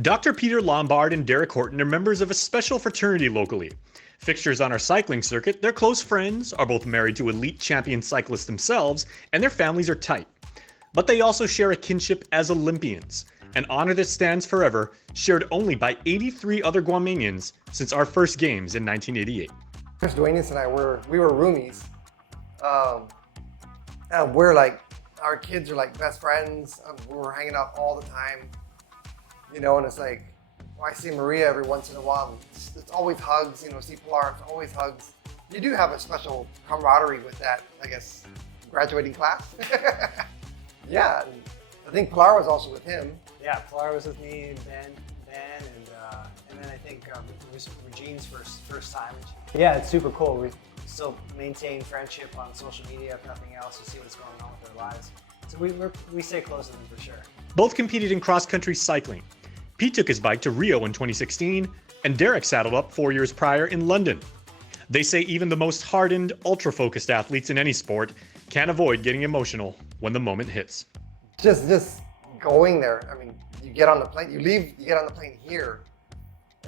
Dr. Peter Lombard and Derek Horton are members of a special fraternity locally. Fixtures on our cycling circuit, they're close friends, are both married to elite champion cyclists themselves, and their families are tight. But they also share a kinship as Olympians, an honor that stands forever, shared only by 83 other Guamanians since our first games in 1988. Chris Duenas and I we were roomies. And we're like, our kids are like best friends. We were hanging out all the time, and it's like, I see Maria every once in a while. It's always hugs, see Pilar, it's always hugs. You do have a special camaraderie with that, I guess, graduating class. Yeah, and I think Pilar was also with him. Yeah, Pilar was with me, and Ben, and then I think it was Regine's first time. Yeah, it's super cool. We still maintain friendship on social media, if nothing else, to see what's going on with their lives. So we stay close to them for sure. Both competed in cross-country cycling. Pete took his bike to Rio in 2016, and Derek saddled up 4 years prior in London. They say even the most hardened, ultra-focused athletes in any sport can't avoid getting emotional when the moment hits. Just going there. I mean, you get on the plane, you get on the plane here,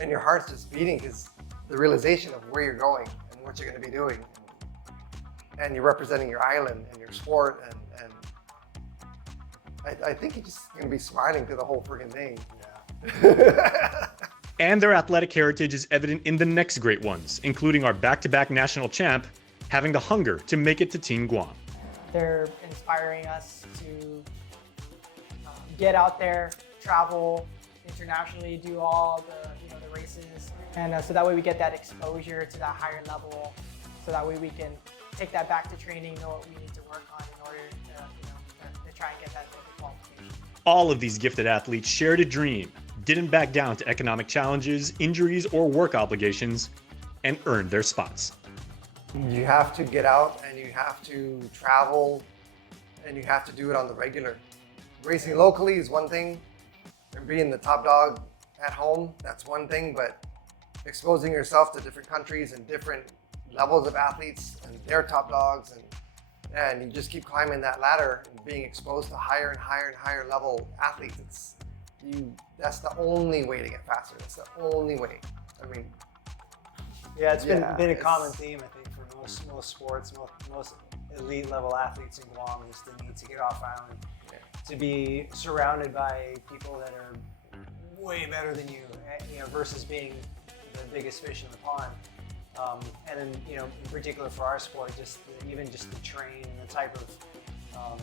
and your heart's just beating because the realization of where you're going and what you're going to be doing, and you're representing your island and your sport, and I think you're just going to be smiling through the whole friggin' thing. Yeah. And their athletic heritage is evident in the next great ones, including our back-to-back national champ having the hunger to make it to Team Guam. They're inspiring us to get out there, travel internationally, do all the races, and so that way we get that exposure to that higher level. So that way we can take that back to training, know what we need to work on in order to try and get that qualification. All of these gifted athletes shared a dream, didn't back down to economic challenges, injuries, or work obligations, and earned their spots. You have to get out and you have to travel and you have to do it on the regular. Racing locally is one thing, and being the top dog at home, that's one thing, but exposing yourself to different countries and different levels of athletes and their top dogs, and you just keep climbing that ladder and being exposed to higher and higher and higher level athletes. That's the only way to get faster. That's the only way. I mean, yeah, it's been a common theme, I think, for most sports, most elite level athletes in Guam, is the need to get off island, to be surrounded by people that are way better than you, versus being the biggest fish in the pond. And then, in particular for our sport, even just the train and the type of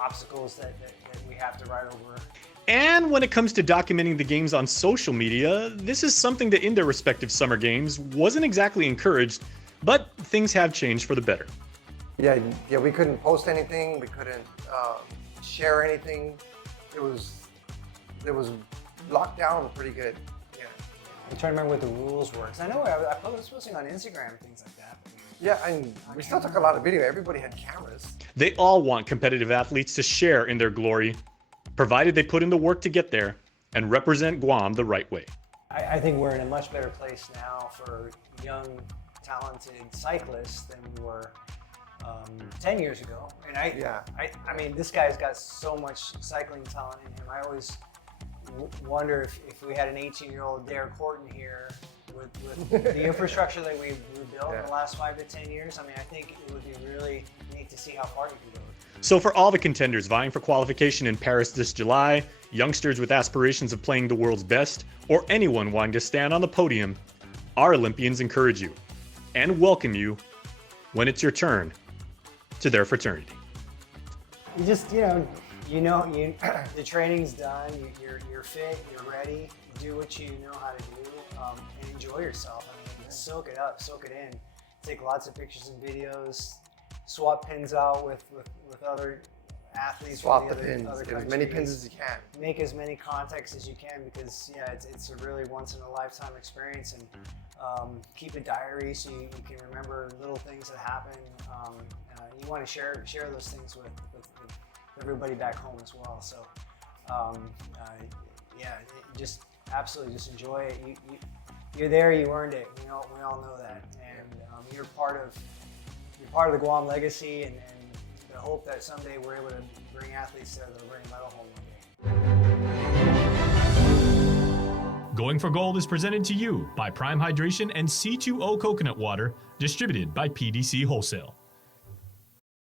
obstacles that we have to ride over. And when it comes to documenting the games on social media, this is something that in their respective summer games wasn't exactly encouraged, but things have changed for the better. Yeah, we couldn't post anything, we couldn't share anything. It was locked down pretty good. Yeah. I'm trying to remember what the rules were, because I know I was posting on Instagram and things like that. Yeah, and we still took a lot of video. Everybody had cameras. They all want competitive athletes to share in their glory, provided they put in the work to get there and represent Guam the right way. I think we're in a much better place now for young, talented cyclists than we were 10 years ago. And I mean, this guy's got so much cycling talent in him. I always wonder if we had an 18-year-old Derek Horton here with the infrastructure that we've built in the last 5 to 10 years. I mean, I think it would be really neat to see how far you can go. So for all the contenders vying for qualification in Paris this July, youngsters with aspirations of playing the world's best, or anyone wanting to stand on the podium, our Olympians encourage you and welcome you when it's your turn to their fraternity. You just, the training's done, you're fit, you're ready, do what you know how to do, and enjoy yourself. I mean, soak it up, soak it in. Take lots of pictures and videos, swap pins out with other athletes. Swap from the other pins, get countries. as many pins as you can. Make as many contacts as you can, because it's a really once in a lifetime experience, and keep a diary so you can remember little things that happen. You want to share those things with everybody back home as well. So just absolutely just enjoy it. You're there, you earned it. We all know that, and you're part of the Guam legacy, and the hope that someday we're able to bring athletes to the bring medal home one day. Going for Gold is presented to you by Prime Hydration and C2O Coconut Water, distributed by PDC Wholesale.